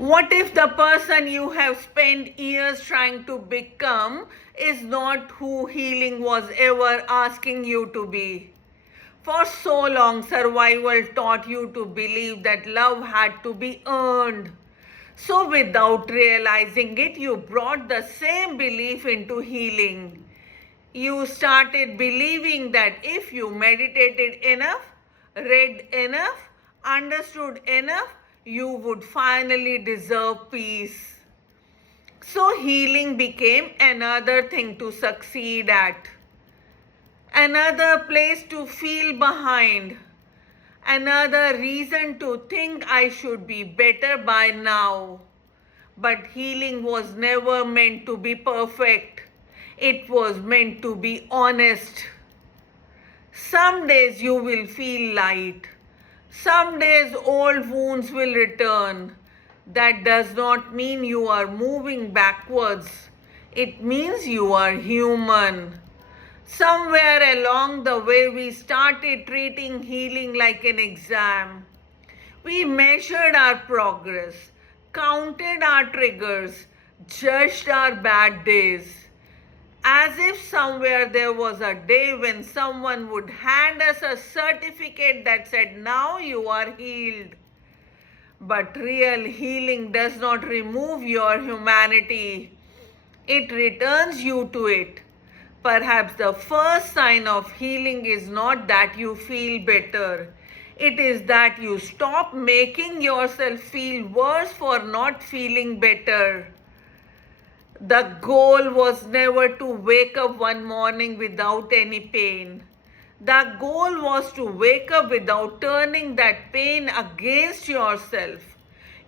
What if the person you have spent years trying to become is not who healing was ever asking you to be? For so long, survival taught you to believe that love had to be earned. So, without realizing it, you brought the same belief into healing. You started believing that if you meditated enough, read enough, understood enough, you would finally deserve peace. So healing became another thing to succeed at, another place to feel behind, another reason to think I should be better by now. But healing was never meant to be perfect. It was meant to be honest. Some days you will feel light. Some days old wounds will return. That does not mean you are moving backwards. It means you are human. Somewhere along the way, we started treating healing like an exam. We measured our progress, counted our triggers, judged our bad days. As if somewhere there was a day when someone would hand us a certificate that said, now you are healed. But real healing does not remove your humanity, it returns you to it. Perhaps the first sign of healing is not that you feel better. It is that you stop making yourself feel worse for not feeling better. The goal was never to wake up one morning without any pain. The goal was to wake up without turning that pain against yourself.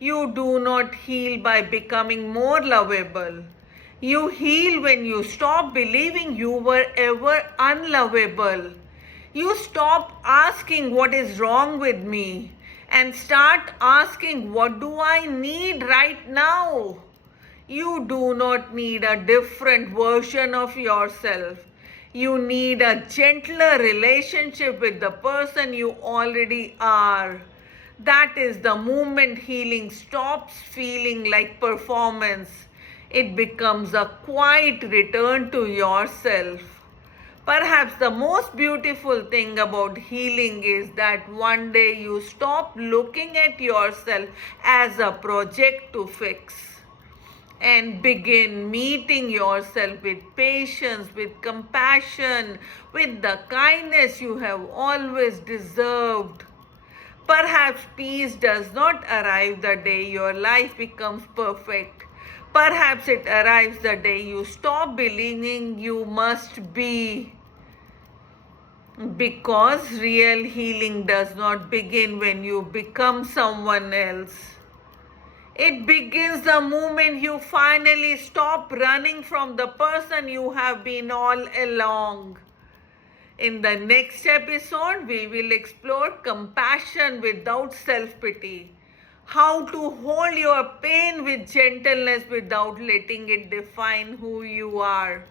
You do not heal by becoming more lovable. You heal when you stop believing you were ever unlovable. You stop asking what is wrong with me and start asking what do I need right now. You do not need a different version of yourself. You need a gentler relationship with the person you already are. That is the moment healing stops feeling like performance. It becomes a quiet return to yourself. Perhaps the most beautiful thing about healing is that one day you stop looking at yourself as a project to fix and begin meeting yourself with patience, with compassion, with the kindness you have always deserved. Perhaps peace does not arrive the day your life becomes perfect. Perhaps it arrives the day you stop believing you must be. Because real healing does not begin when you become someone else. It begins the moment you finally stop running from the person you have been all along. In the next episode, we will explore compassion without self-pity. How to hold your pain with gentleness without letting it define who you are.